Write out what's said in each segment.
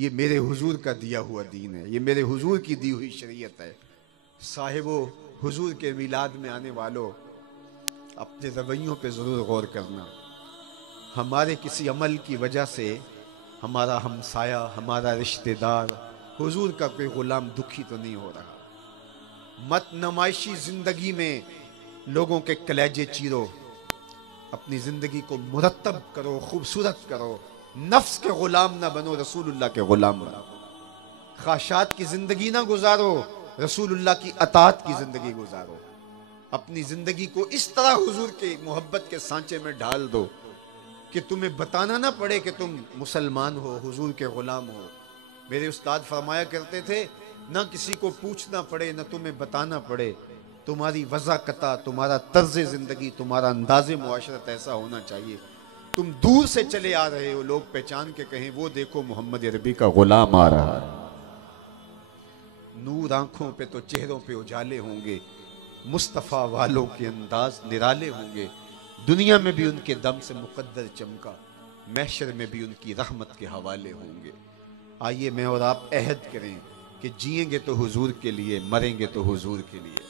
ये मेरे हुजूर का दिया हुआ दीन है, ये मेरे हुजूर की दी हुई शरीयत है। साहिबो हुजूर के मिलाद में आने वालों, अपने रवैयों पे ज़रूर गौर करना। हमारे किसी अमल की वजह से हमारा हमसाया, हमारा रिश्तेदार, हुजूर का कोई गुलाम दुखी तो नहीं हो रहा। मत नमाइशी जिंदगी में लोगों के कलेजे चीरो, अपनी जिंदगी को मुरत्तब करो, खूबसूरत करो। नफ्स के गुलाम ना बनो, रसूलुल्लाह के गुलाम बनो। ख्वाहिशात की जिंदगी ना गुजारो, रसूलुल्लाह की अताअत की जिंदगी गुजारो। अपनी जिंदगी को इस तरह हुजूर के मोहब्बत के सांचे में ढाल दो कि तुम्हें बताना ना पड़े कि तुम मुसलमान हो, हुजूर के गुलाम हो। मेरे उस्ताद फरमाया करते थे, ना किसी को पूछना पड़े, ना तुम्हें बताना पड़े। तुम्हारी वज़ाकता, तुम्हारा तर्ज जिंदगी, तुम्हारा अंदाज़े मुआशरत ऐसा होना चाहिए, तुम दूर से चले आ रहे हो, लोग पहचान के कहें वो देखो मोहम्मद अरबी का गुलाम आ रहा है। नूर आंखों पे तो चेहरों पे उजाले होंगे, मुस्तफ़ा वालों के अंदाज निराले होंगे। दुनिया में भी उनके दम से मुकद्दर चमका, महशर में भी उनकी रहमत के हवाले होंगे। आइए मैं और आप अहद करें कि जिएंगे तो हुजूर के लिए, मरेंगे तो हुजूर के लिए।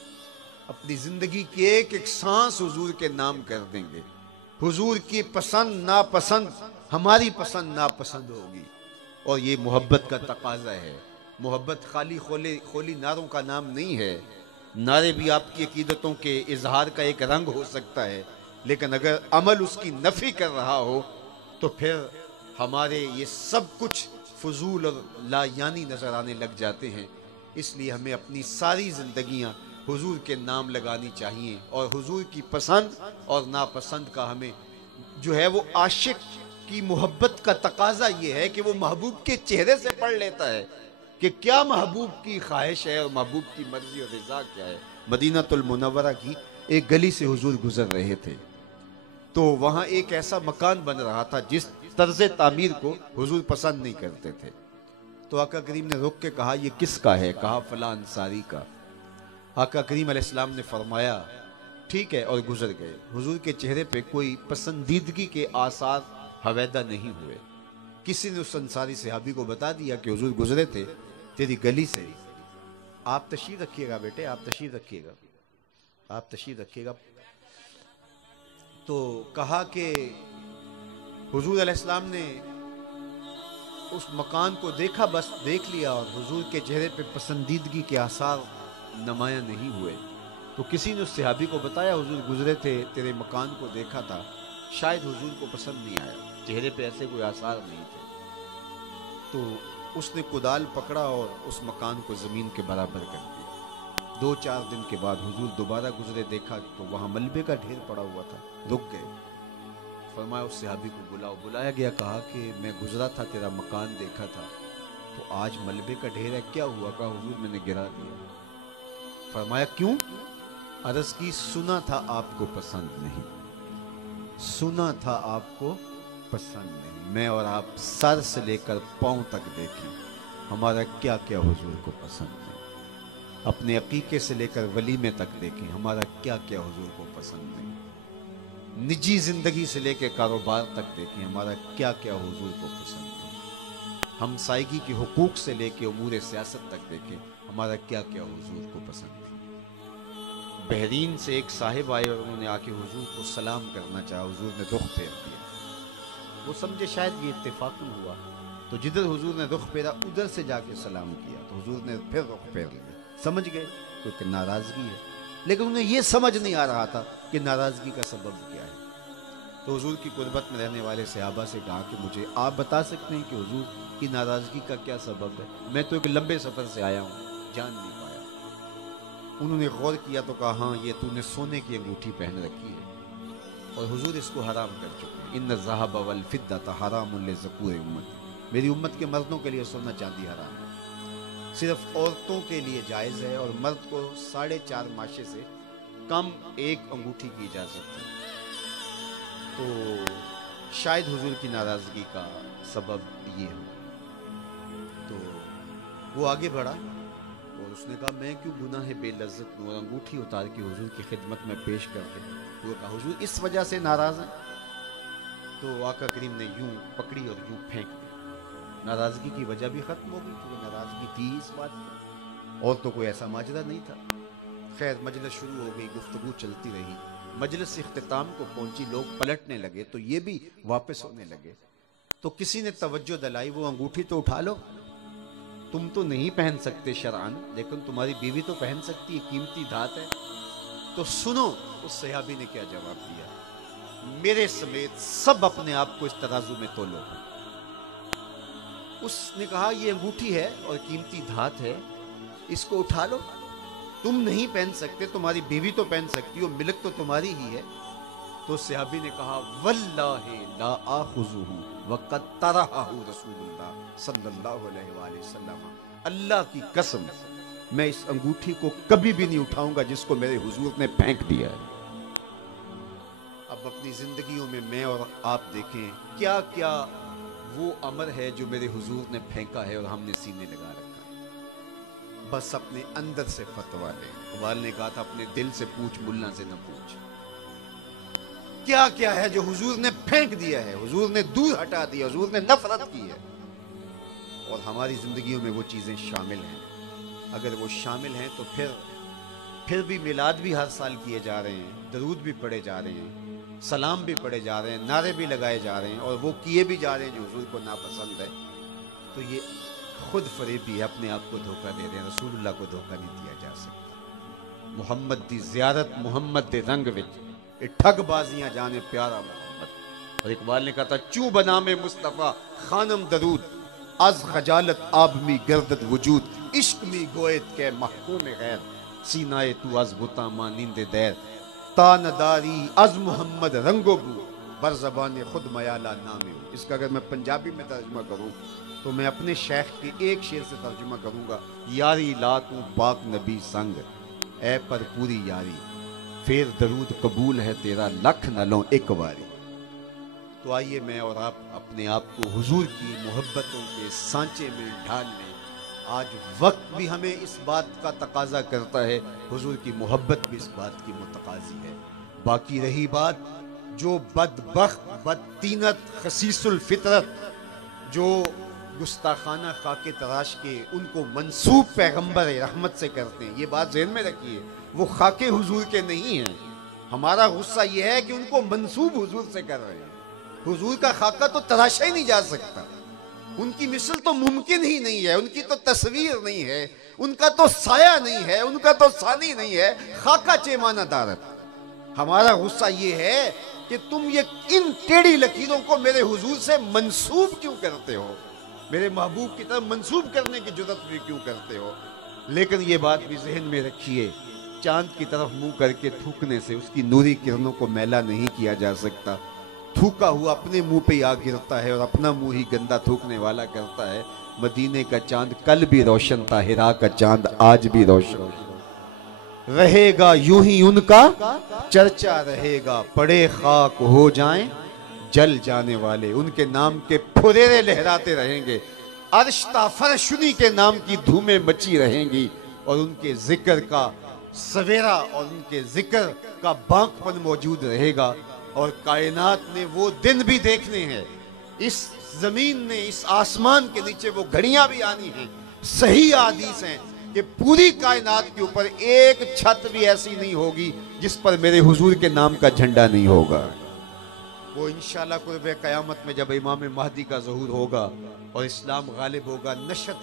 अपनी जिंदगी की एक एक सांस हुजूर के नाम कर देंगे। हुजूर की पसंद नापसंद हमारी पसंद नापसंद होगी, और ये मोहब्बत का तकाजा है। मोहब्बत खाली खोले खोली नारों का नाम नहीं है। नारे भी आपकी अकीदतों के इजहार का एक रंग हो सकता है, लेकिन अगर अमल उसकी नफी कर रहा हो तो फिर हमारे ये सब कुछ फजूल और लायानी नजर आने लग जाते हैं। इसलिए हमें अपनी सारी जिंदगियां हुजूर के नाम लगानी चाहिए, और हुजूर की पसंद और नापसंद का हमें जो है वो आशिक की मोहब्बत का तकाजा ये है कि वो महबूब के चेहरे से पढ़ लेता है कि क्या महबूब की ख्वाहिश है और महबूब की मर्जी और रिजा क्या है। मदीनातुल मुनव्वरा की एक गली से हुजूर गुजर रहे थे, तो वहां एक ऐसा मकान बन रहा था जिस तर्ज तामीर को हुजूर पसंद नहीं करते थे। तो आका करीम ने रुक के कहा, ये किसका है? कहा फला अंसारी का। आका करीम अलैहिस्सलाम ने फरमाया ठीक है, और गुजर गए। हुजूर के चेहरे पे कोई पसंदीदगी के आसार हवैदा नहीं हुए। किसी ने उस अंसारी सहाबी को बता दिया कि हुजूर गुजरे थे तेरी गली से, आप तशरीफ रखिएगा बेटे, आप तशरीफ रखिएगा, आप तशरीफ रखिएगा। तो कहा कि हुजूर अलैहिस्सलाम ने उस मकान को देखा, बस देख लिया, और हुजूर के चेहरे पे पसंदीदगी के आसार नुमायां नहीं हुए। तो किसी ने उस सहाबी को बताया, हुजूर गुजरे थे, तेरे मकान को देखा था, शायद हुजूर को पसंद नहीं आया, चेहरे पे ऐसे कोई आसार नहीं थे। तो उसने कुदाल पकड़ा और उस मकान को ज़मीन के बराबर कर दिया। 2-4 दिन के बाद हुजूर दोबारा गुजरे, देखा तो वहाँ मलबे का ढेर पड़ा हुआ था। रुक गए, फरमाया उस सहाबी को बुलाओ। बुलाया गया, कहा कि मैं गुजरा था, तेरा मकान देखा था, तो आज मलबे का ढेर है, क्या हुआ? कहा हुजूर मैंने गिरा दिया। फरमाया क्यों? अर्ज़ की, सुना था आपको पसंद नहीं, सुना था आपको पसंद नहीं। मैं और आप सर से लेकर पांव तक देखें, हमारा क्या क्या हुजूर को पसंद नहीं। अपने अकीके से लेकर वलीमे तक देखें, हमारा क्या क्या हुजूर को पसंद नहीं। निजी जिंदगी से लेकर कारोबार तक देखें, हमारा क्या क्या हुजूर को पसंद नहीं। हमसायगी के हुकूक से लेकर उमूर सियासत तक देखें, हमारा क्या क्या हुजूर को पसंद नहीं। बहरीन से एक साहिब आए और उन्होंने आके हुजूर को सलाम करना चाहा, हुजूर ने रुख फेर दिया। वो समझे शायद ये इत्तेफाकन हुआ, तो जिधर हुजूर ने रुख फेरा उधर से जाके सलाम किया, तो हुजूर ने फिर रुख फेर लिया। समझ गए क्योंकि नाराजगी है, लेकिन उन्हें यह समझ नहीं आ रहा था कि नाराजगी का सबब क्या है। तो हुजूर की कुर्बत में रहने वाले सहाबा से कहा कि मुझे आप बता सकते हैं कि हुजूर की नाराजगी का क्या सबब है? मैं तो एक लंबे सफर से आया हूँ, जान नहीं पाया। उन्होंने गौर किया तो कहा, हाँ ये तूने सोने की अंगूठी पहन रखी है और हुजूर इसको हराम कर चुके हैं। इन्न ज़हब वल फिद्दत हरामुन लिज़कूर उम्मती, मेरी उम्मत के मर्दों के लिए सोना चांदी हराम है, सिर्फ औरतों के लिए जायज़ है, और मर्द को 4.5 माशे से कम एक अंगूठी की इजाज़त है। तो शायद हुजूर की नाराज़गी का सबब ये हो। तो वो आगे बढ़ा और उसने कहा, मैं क्यों गुनाह बेलज्जत और अंगूठी उतार के हुजूर की खिदमत में पेश करके। वो कहा, हुजूर इस वजह से नाराज़ हैं? तो आका करीम ने यूं पकड़ी और यूं फेंक दी। नाराजगी की वजह भी खत्म हो गई, क्योंकि नाराजगी थी इस बात की, और तो कोई ऐसा माजरा नहीं था। खैर मजलिस शुरू हो गई, गुफ्तगू चलती रही, मजलिस इख्तिताम को पहुंची, लोग पलटने लगे तो ये भी वापस होने लगे। तो किसी ने तवज्जो दिलाई, वो अंगूठी तो उठा लो, तुम तो नहीं पहन सकते शरअन, लेकिन तुम्हारी बीवी तो पहन सकती है, कीमती धात है। तो सुनो उस सहाबी ने क्या जवाब दिया, मेरे समेत सब अपने आप को इस तराजू में तोलो। उसने कहा ये अंगूठी है और कीमती धात है, इसको उठा लो, तुम नहीं पहन सकते, तुम्हारी बीवी तो पहन सकती हो, मिल्क तो तुम्हारी ही है। तो सहाबी ने कहा वल्लाहि ला आखुजुहु वक़द तरहहु रसूलुल्लाह सल्लल्लाहु अलैहि वसल्लम, अल्लाह की कसम मैं इस अंगूठी को कभी भी नहीं उठाऊंगा जिसको मेरे हुजूर ने फेंक दिया है। अब अपनी जिंदगियों में मैं और आप देखें क्या क्या वो अमर है जो मेरे हुजूर ने फेंका है और हमने सीने लगा रखा है। बस अपने अंदर से फतवा ले। इकबाल ने कहा था अपने दिल से पूछ, मुल्ला से न पूछ। क्या क्या है जो हुजूर ने फेंक दिया है, हुजूर ने दूर हटा दिया, हुजूर ने नफरत की है, और हमारी जिंदगियों में वो चीजें शामिल हैं। अगर वो शामिल हैं तो फिर भी मिलाद भी हर साल किए जा रहे हैं, दरूद भी पढ़े जा रहे हैं, सलाम भी पढ़े जा रहे हैं, नारे भी लगाए जा रहे हैं, और वो किए भी जा रहे हैं जो हुजूर को नापसंद है। तो ये खुद फरेबी है, अपने आप को धोखा दे रहे हैं। रसूलुल्लाह को धोखा नहीं दिया जा सकता। मुहम्मद दी ज़ियारत, मुहम्मद दे रंग विच ठगबाजियां जाने प्यारा मोहम्मद। और इकबाल ने कहा था चू बना में मुस्तफ़ा खानम दरूद अज खजालत आबमी गर्दत वजूद, इश्क मी गोयत के महकूम गैर सीनाए तू अज बुता मानिंदे दैर, तानदारी अज मोहम्मद रंगोबू बर ज़बान खुद मयाला नामे। इसका अगर मैं पंजाबी में तर्जुमा करूँ तो मैं अपने शेख के एक शेर से तर्जुमा करूँगा, यारी ला तू पाक नबी संग ए पर पूरी यारी, फिर दरूद कबूल है तेरा लख न लो एक बारी। तो आइए मैं और आप अपने आप को हुजूर की मोहब्बतों के सांचे में ढाल लें। आज वक्त भी हमें इस बात का तकाजा करता है, हुजूर की मोहब्बत भी इस बात की मुतकाजी है। बाकी रही बात जो बदबख्त बदतीनत खसीसुल फितरत, जो गुस्ताखाना खाके तराश के उनको मंसूब पैगंबर रहमत से करते हैं, ये बात ज़हन में रखिए, वो खाके हुजूर के नहीं हैं। हमारा गुस्सा ये है कि उनको मंसूब हुजूर से कर रहे हैं। हुजूर का खाका तो तराशा ही नहीं जा सकता, उनकी मिसल तो मुमकिन ही नहीं है, उनकी तो तस्वीर नहीं है, उनका तो साया नहीं है, उनका तो सानी नहीं है, खाका चेमाना दारत। हमारा गुस्सा ये है कि तुम ये इन टेढ़ी लकीरों को मेरे हुजूर से मंसूब क्यों करते हो, मेरे महबूब की तरफ मंसूब करने की जुर्रत भी क्यों करते हो। लेकिन ये बात भी जहन में रखिए, चांद की तरफ मुंह करके थूकने से उसकी नूरी किरणों को मैला नहीं किया जा सकता। थूका हुआ अपने मुंह पे आ गिरता है और अपना मुंह ही गंदा थूकने वाला करता है। मदीने का चांद कल भी रोशन था, हिरा का चांद आज भी रोशन रहेगा, यूं ही उनका चर्चा रहेगा। पड़े खाक हो जाएं जल जाने वाले, उनके नाम के फुरेरे लहराते रहेंगे। अर्शता फरशुनी के नाम की धूमें मची रहेंगी, और उनके जिक्र का सवेरा और उनके जिक्र का बांकपन मौजूद रहेगा। और कायनात ने वो दिन भी देखने हैं, इस जमीन ने, इस आसमान के नीचे वो घड़ियां भी आनी हैं। सही हदीस हैं कि पूरी कायनात के ऊपर एक छत भी ऐसी नहीं होगी जिस पर मेरे हुजूर के नाम का झंडा नहीं होगा। वो इंशाअल्लाह कुर्बे क़यामत में जब इमाम महदी का ज़हूर होगा और इस्लाम गालिब होगा, नशत